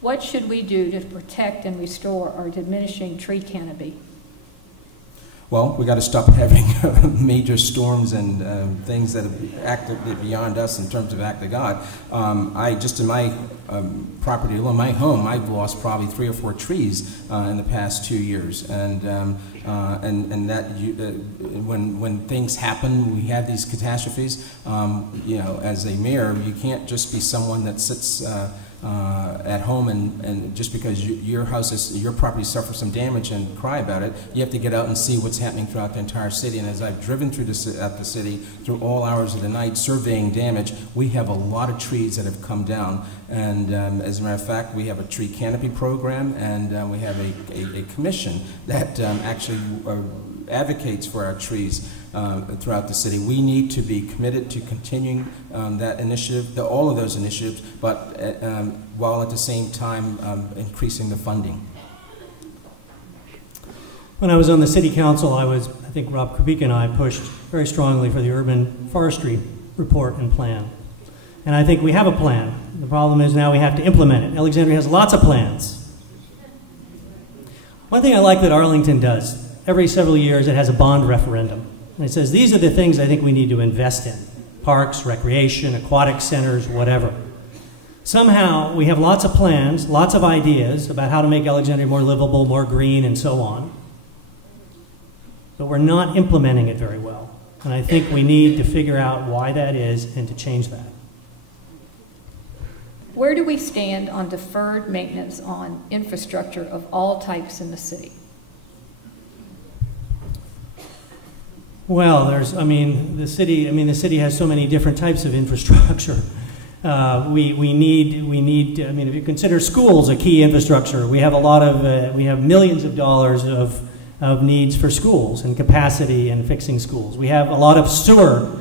What should we do to protect and restore our diminishing tree canopy? Well, we got to stop having major storms and things that have acted beyond us in terms of act of God. Just in my property alone, my home, I've lost probably 3 or 4 trees in the past 2 years, and that when things happen, we have these catastrophes. You know, as a mayor, you can't just be someone that sits at home and just because your property suffers some damage and cry about it, you have to get out and see what's happening throughout the entire city. And as I've driven through the city through all hours of the night surveying damage, we have a lot of trees that have come down. And as a matter of fact, we have a tree canopy program, and we have a commission that actually advocates for our trees throughout the city. We need to be committed to continuing that initiative, all of those initiatives, but while at the same time increasing the funding. When I was on the city council, I think Rob Kubika and I pushed very strongly for the urban forestry report and plan. And I think we have a plan. The problem is now we have to implement it. Alexandria has lots of plans. One thing I like that Arlington does, every several years it has a bond referendum. And it says, these are the things I think we need to invest in. Parks, recreation, aquatic centers, whatever. Somehow we have lots of plans, lots of ideas about how to make Alexandria more livable, more green, and so on. But we're not implementing it very well. And I think we need to figure out why that is and to change that. Where do we stand on deferred maintenance on infrastructure of all types in the city? Well, the city has so many different types of infrastructure. We need, if you consider schools a key infrastructure, we have we have millions of dollars of needs for schools and capacity and fixing schools. We have a lot of sewer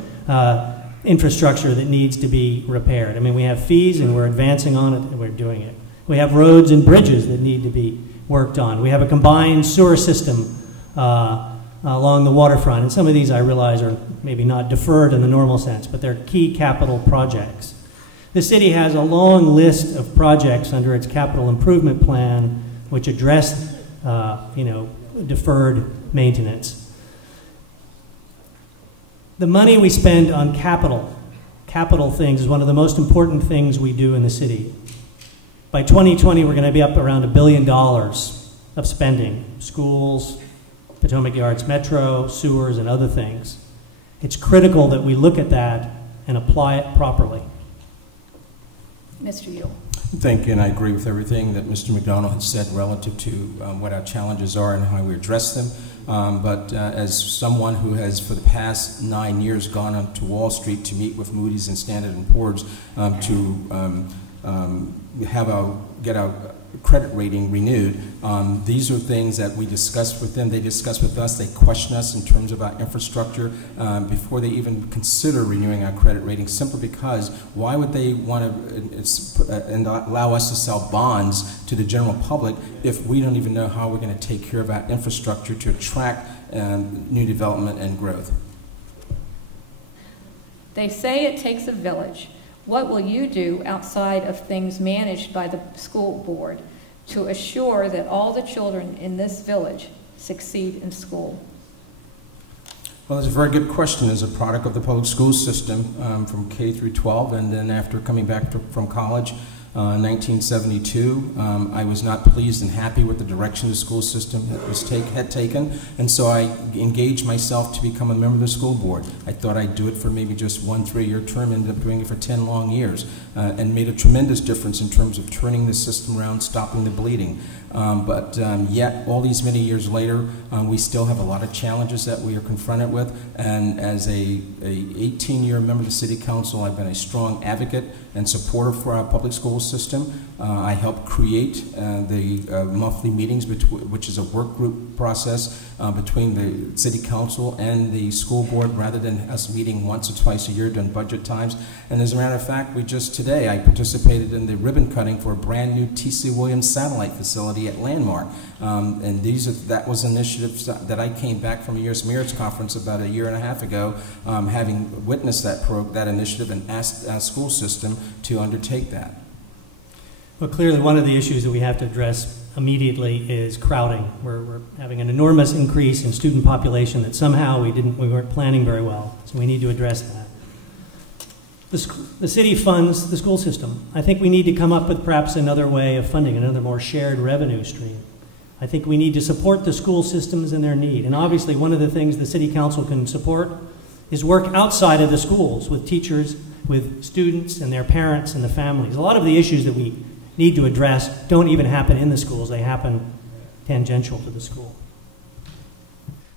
infrastructure that needs to be repaired. I mean, we have fees and we're advancing on it and we're doing it. We have roads and bridges that need to be worked on. We have a combined sewer system along the waterfront, and some of these I realize are maybe not deferred in the normal sense, but they're key capital projects. The city has a long list of projects under its capital improvement plan which address deferred maintenance. The money we spend on capital things is one of the most important things we do in the city. By 2020, we're going to be up around $1 billion of spending. Schools, Potomac Yards Metro, sewers, and other things. It's critical that we look at that and apply it properly. Mr. Yule. Thank you, and I agree with everything that Mr. McDonald has said relative to what our challenges are and how we address them. But as someone who has for the past 9 years gone up to Wall Street to meet with Moody's and Standard & Poor's to get our credit rating renewed, these are things that we discuss with them, they discuss with us, they question us in terms of our infrastructure before they even consider renewing our credit rating, simply because why would they want to allow us to sell bonds to the general public if we don't even know how we're going to take care of our infrastructure to attract new development and growth? They say it takes a village. What will you do outside of things managed by the school board to assure that all the children in this village succeed in school? Well, it's a very good question. As a product of the public school system from K through 12, and then after coming back from college in 1972, I was not pleased and happy with the direction the school system had taken, and so I engaged myself to become a member of the school board. I thought I'd do it for maybe just 1 3-year term, ended up doing it for 10 long years, and made a tremendous difference in terms of turning the system around, stopping the bleeding. But yet, all these many years later, we still have a lot of challenges that we are confronted with, and as a 18-year member of the City Council, I've been a strong advocate and supporter for our public school system. I helped create the monthly meetings, which is a work group process between the City Council and the school board, rather than us meeting once or twice a year during budget times. And as a matter of fact, today I participated in the ribbon cutting for a brand new T.C. Williams satellite facility at Landmark. And that was initiatives that I came back from a U.S. Mayor's Conference about 1.5 years ago, having witnessed that initiative and asked our school system to undertake that. Well, clearly one of the issues that we have to address immediately is crowding. We're having an enormous increase in student population that somehow we weren't planning very well, so we need to address that. The city funds the school system. I think we need to come up with perhaps another way of funding, another more shared revenue stream. I think we need to support the school systems in their need. And obviously one of the things the city council can support is work outside of the schools with teachers, with students and their parents and the families. A lot of the issues that we need to address don't even happen in the schools. They happen tangential to the school.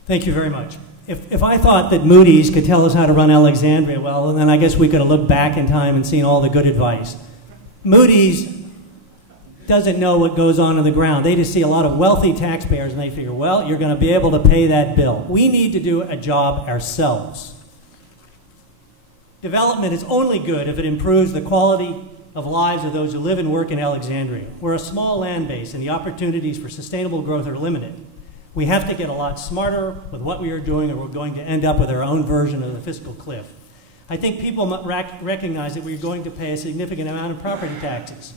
Thank you very much. If I thought that Moody's could tell us how to run Alexandria, well, then I guess we could have looked back in time and seen all the good advice. Moody's doesn't know what goes on the ground. They just see a lot of wealthy taxpayers and they figure, well, you're going to be able to pay that bill. We need to do a job ourselves. Development is only good if it improves the quality of lives of those who live and work in Alexandria. We're a small land base and the opportunities for sustainable growth are limited. We have to get a lot smarter with what we are doing or we're going to end up with our own version of the fiscal cliff. I think people recognize that we're going to pay a significant amount of property taxes.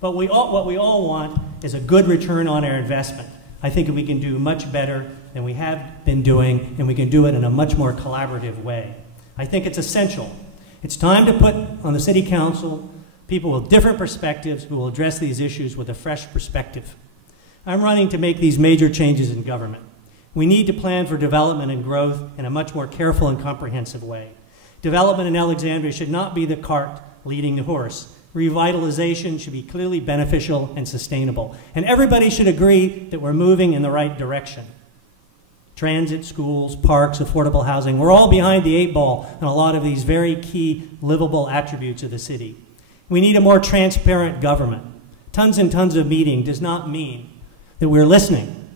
But what we all want is a good return on our investment. I think we can do much better than we have been doing, and we can do it in a much more collaborative way. I think it's essential. It's time to put on the city council people with different perspectives who will address these issues with a fresh perspective. I'm running to make these major changes in government. We need to plan for development and growth in a much more careful and comprehensive way. Development in Alexandria should not be the cart leading the horse. Revitalization should be clearly beneficial and sustainable. And everybody should agree that we're moving in the right direction. Transit, schools, parks, affordable housing, we're all behind the 8 ball on a lot of these very key livable attributes of the city. We need a more transparent government. Tons and tons of meeting does not mean that we're listening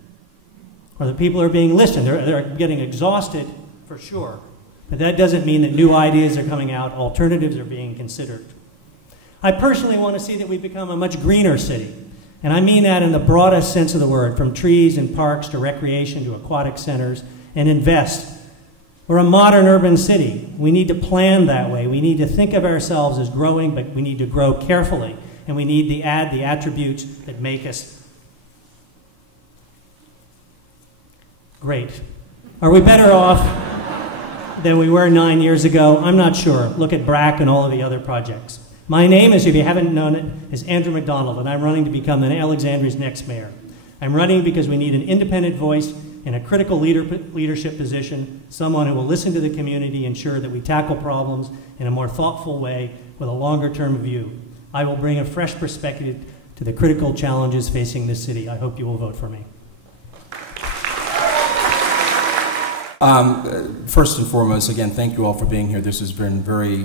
or that people are being listened. They're getting exhausted for sure, but that doesn't mean that new ideas are coming out, alternatives are being considered. I personally want to see that we become a much greener city, and I mean that in the broadest sense of the word, from trees and parks to recreation to aquatic centers, and invest. We're a modern urban city. We need to plan that way. We need to think of ourselves as growing, but we need to grow carefully, and we need to add the attributes that make us great. Are we better off than we were 9 years ago? I'm not sure. Look at BRAC and all of the other projects. My name, if you haven't known it, is Andrew McDonald, and I'm running to become Alexandria's next mayor. I'm running because we need an independent voice in a critical leadership position, someone who will listen to the community, ensure that we tackle problems in a more thoughtful way with a longer-term view. I will bring a fresh perspective to the critical challenges facing this city. I hope you will vote for me. First and foremost, again, thank you all for being here. This has been very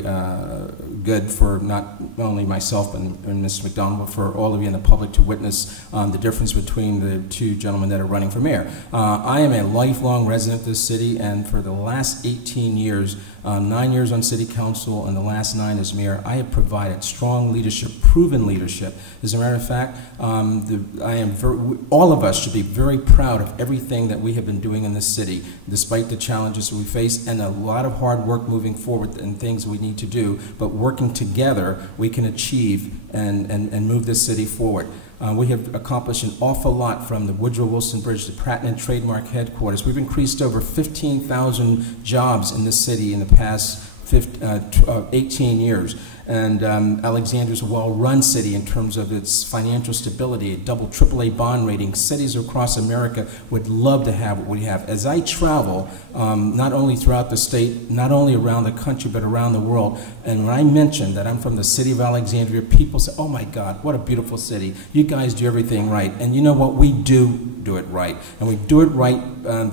good for not only myself and Ms. McDonald, but for all of you in the public to witness the difference between the two gentlemen that are running for mayor. I am a lifelong resident of this city, and for the last 18 years, 9 years on city council and the last 9 as mayor, I have provided strong leadership, proven leadership. As a matter of fact, all of us should be very proud of everything that we have been doing in this city, despite the challenges we face, and a lot of hard work moving forward and things we need to do, but working together we can achieve and move this city forward. We have accomplished an awful lot, from the Woodrow Wilson Bridge to Pratt & Trademark headquarters. We've increased over 15,000 jobs in this city in the past 18 years. And Alexandria's a well-run city in terms of its financial stability, a double AAA bond rating. Cities across America would love to have what we have. As I travel, not only throughout the state, not only around the country, but around the world, and when I mention that I'm from the city of Alexandria, people say, oh my God, what a beautiful city. You guys do everything right. And you know what? We do it right. And we do it right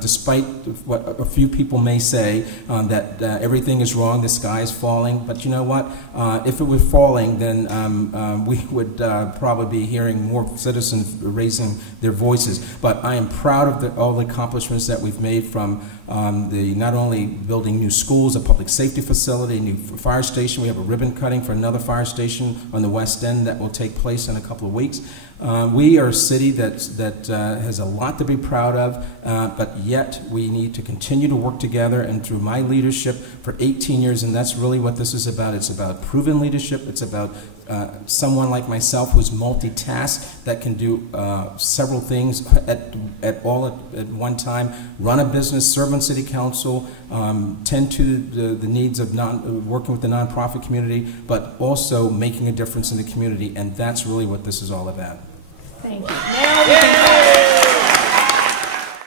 despite what a few people may say, that everything is wrong, the sky is falling. But you know what? If it were falling, then we would probably be hearing more citizens raising their voices. But I am proud of all the accomplishments that we've made, from not only building new schools, a public safety facility, a new fire station. We have a ribbon cutting for another fire station on the West End that will take place in a couple of weeks. We are a city that has a lot to be proud of, but yet we need to continue to work together. And through my leadership for 18 years, and that's really what this is about. It's about proven leadership. It's about someone like myself who's multitask, that can do several things at one time, run a business, serve on city council, tend to the needs of working with the nonprofit community, but also making a difference in the community, and that's really what this is all about. Thank you. Now we can